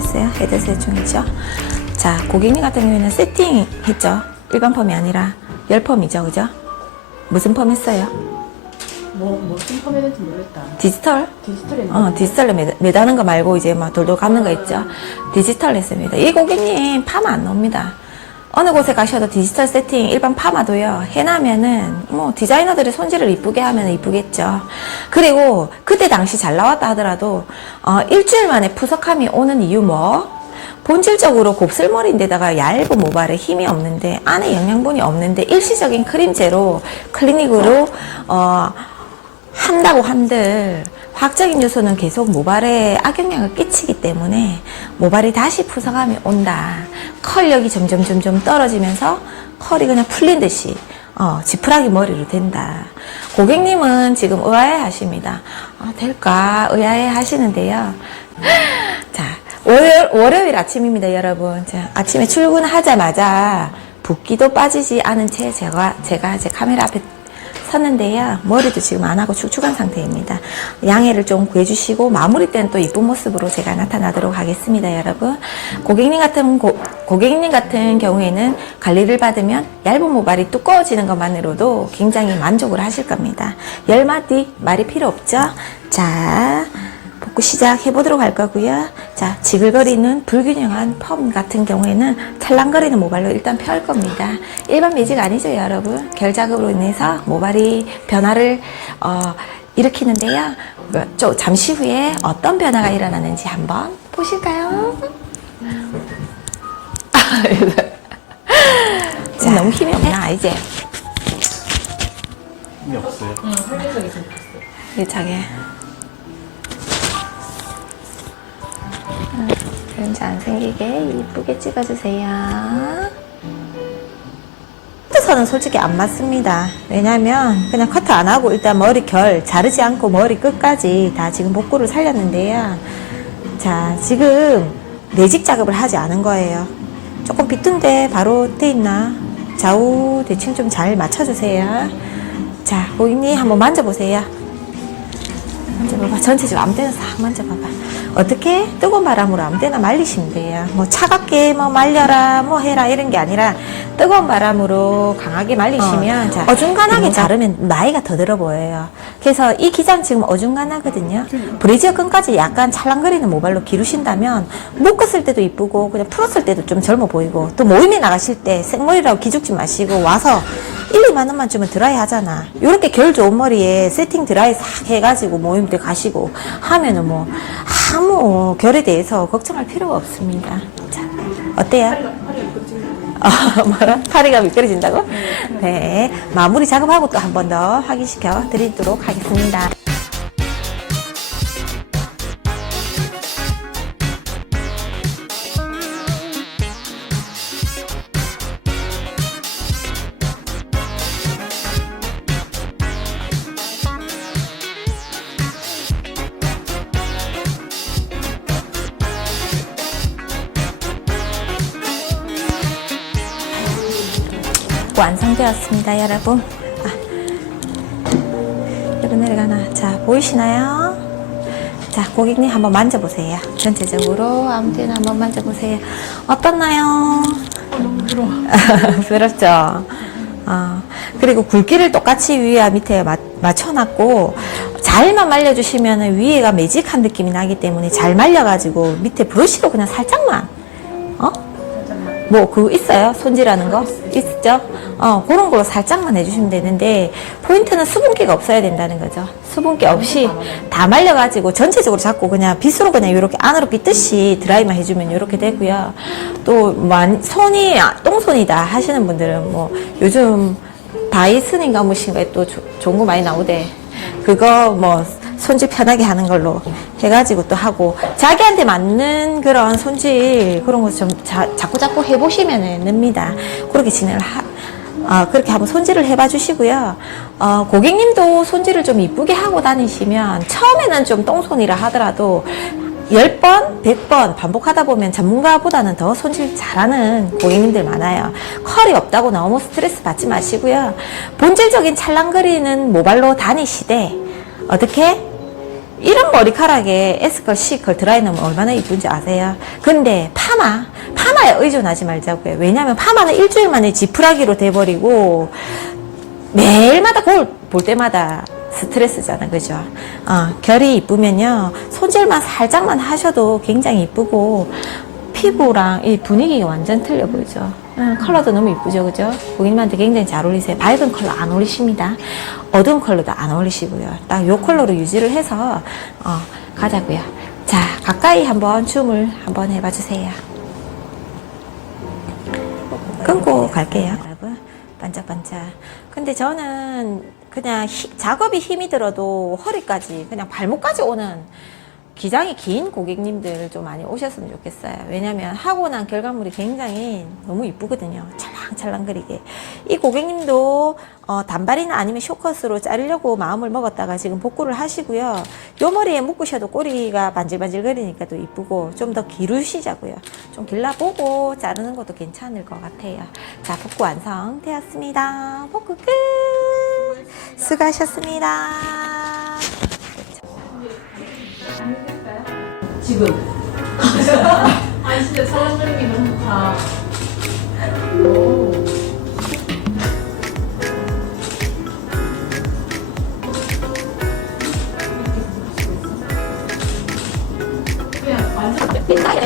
됐어요. 헤드셋 중이죠. 자, 고객님 같은 경우에는 세팅 했죠. 일반 펌이 아니라 열 펌이죠. 그죠? 무슨 펌 했어요? 뭐, 무슨 펌이는지 모르겠다. 디지털? 디지털에 어, 디지털로 매, 매다는 거 말고 이제 막 돌돌 감는 거 있죠. 디지털 했습니다. 이 고객님 파마 안 나옵니다. 어느 곳에 가셔도 디지털 세팅 일반 파마도요. 해나면은 뭐 디자이너들이 손질을 이쁘게 하면 이쁘겠죠. 그리고 그때 당시 잘 나왔다 하더라도 어, 일주일 만에 푸석함이 오는 이유 뭐? 본질적으로 곱슬머리인데다가 얇은 모발에 힘이 없는데 안에 영양분이 없는데 일시적인 크림제로 클리닉으로 어, 한다고 한들 화학적인 요소는 계속 모발에 악영향을 끼치기 때문에 모발이 다시 푸석함이 온다. 컬력이 점점 점점 떨어지면서 컬이 그냥 풀린 듯이 어, 지푸라기 머리로 된다. 고객님은 지금 의아해 하십니다. 아, 될까? 의아해 하시는데요. 자, 월요일, 월요일 아침입니다, 여러분. 자, 아침에 출근하자마자 붓기도 빠지지 않은 채 제가, 제가 제 카메라 앞에 섰는데요. 머리도 지금 안 하고 축축한 상태입니다. 양해를 좀 구해주시고 마무리 때는 또 이쁜 모습으로 제가 나타나도록 하겠습니다, 여러분. 고객님 같은 고, 고객님 같은 경우에는 관리를 받으면 얇은 모발이 두꺼워지는 것만으로도 굉장히 만족을 하실 겁니다. 열 마디 말이 필요 없죠? 자. 복구 시작해 보도록 할 거고요. 자, 지글거리는 불균형한 펌 같은 경우에는 찰랑거리는 모발로 일단 펼 겁니다. 일반 매직 아니죠, 여러분. 결 자극으로 인해서 모발이 변화를 어, 일으키는데요. 그, 좀 잠시 후에 어떤 변화가 일어나는지 한번 보실까요? 자, 너무 힘이 없나 이제 힘이 없어요. 응, 활력적이 좀 일차게 그림자 안 생기게 이쁘게 찍어주세요. 커트선은 솔직히 안 맞습니다. 왜냐면 그냥 커트 안 하고 일단 머리 결 자르지 않고 머리 끝까지 다 지금 복구를 살렸는데요. 자 지금 내직 작업을 하지 않은 거예요. 조금 비tun데 바로 돼 있나? 좌우 대칭 좀 잘 맞춰주세요. 자 고객님 한번 만져보세요. 만져봐봐. 전체적으로 아무 데나 싹 만져봐봐. 어떻게? 뜨거운 바람으로 아무 데나 말리시면 돼요. 뭐 차갑게 뭐 말려라, 뭐 해라 이런 게 아니라 뜨거운 바람으로 강하게 말리시면 자, 어중간하게 자르면 나이가 더 들어 보여요. 그래서 이 기장 지금 어중간하거든요. 브래지어 끈까지 약간 찰랑거리는 모발로 기르신다면 묶었을 때도 이쁘고 그냥 풀었을 때도 좀 젊어 보이고 또 모임에 나가실 때 생머리라고 기죽지 마시고 와서 1, 2만 원만 주면 드라이 하잖아. 요렇게 결 좋은 머리에 세팅 드라이 싹 해가지고 모임 때 가시고 하면은 뭐 아무 결에 대해서 걱정할 필요가 없습니다. 자, 어때요? 아, 뭐라? 파리가 미끄러진다고? 네. 마무리 작업하고 또 한 번 더 확인시켜 드리도록 하겠습니다. 완성되었습니다, 여러분. 아, 여기 내려가나. 자, 보이시나요? 자, 고객님 한번 만져보세요. 전체적으로 아무 데나 한번 만져보세요. 어떻나요? 너무 부러워. 부럽죠? 어, 그리고 굵기를 똑같이 위와 밑에 맞, 맞춰놨고, 잘만 말려주시면 위에가 매직한 느낌이 나기 때문에 잘 말려가지고 밑에 브러쉬로 그냥 살짝만. 뭐, 그거 있어요? 손질하는 거? 있죠? 어, 그런 걸로 살짝만 해주시면 되는데, 포인트는 수분기가 없어야 된다는 거죠. 수분기 없이 다 말려가지고 전체적으로 잡고 그냥 빗으로 그냥 이렇게 안으로 빗듯이 드라이만 해주면 이렇게 되고요. 또, 만, 손이 아, 똥손이다 하시는 분들은 뭐, 요즘 바이슨인가 뭐신가에 또 조- 좋은 거 많이 나오대. 그거 뭐, 손질 편하게 하는 걸로 해가지고 또 하고 자기한테 맞는 그런 손질 그런 거좀 자꾸 자꾸 해보시면은 늡니다. 그렇게 진행을 하, 어, 그렇게 한번 손질을 해봐 주시고요. 어, 고객님도 손질을 좀 이쁘게 하고 다니시면 처음에는 좀 똥손이라 하더라도 10번, 100번 반복하다 보면 전문가보다는 더 손질 잘하는 고객님들 많아요. 컬이 없다고 너무 스트레스 받지 마시고요. 본질적인 찰랑거리는 모발로 다니시되 어떻게 이런 머리카락에 S컬, C컬 드라이 넣으면 얼마나 이쁜지 아세요? 근데 파마, 파마에 의존하지 말자고요. 왜냐면 파마는 일주일 만에 지푸라기로 돼버리고 매일마다 거울 볼 때마다 스트레스잖아, 그죠? 어, 결이 이쁘면요, 손질만 살짝만 하셔도 굉장히 이쁘고, 피부랑 이 분위기가 완전 틀려 보이죠? 어, 컬러도 너무 이쁘죠, 그죠? 고객님한테 굉장히 잘 어울리세요. 밝은 컬러 안 어울리십니다. 어두운 컬러도 안 어울리시고요. 딱 요 컬러로 유지를 해서, 어, 가자고요. 자, 가까이 한번 춤을 한번 해봐 주세요. 끊고 갈게요. 반짝반짝. 근데 저는 그냥 히- 작업이 힘이 들어도 허리까지, 그냥 발목까지 오는 기장이 긴 고객님들 좀 많이 오셨으면 좋겠어요. 왜냐면 하고 난 결과물이 굉장히 너무 이쁘거든요. 찰랑찰랑거리게. 이 고객님도 어, 단발이나 아니면 쇼컷으로 자르려고 마음을 먹었다가 지금 복구를 하시고요. 요 머리에 묶으셔도 꼬리가 반질반질 거리니까 또 이쁘고 좀 더 기르시자고요. 좀 길러보고 자르는 것도 괜찮을 것 같아요. 자, 복구 완성되었습니다. 복구 끝! 수고하셨습니다. 지금. 아 진짜 촬영하는 게 너무 좋다. 오. 그냥 완전 아,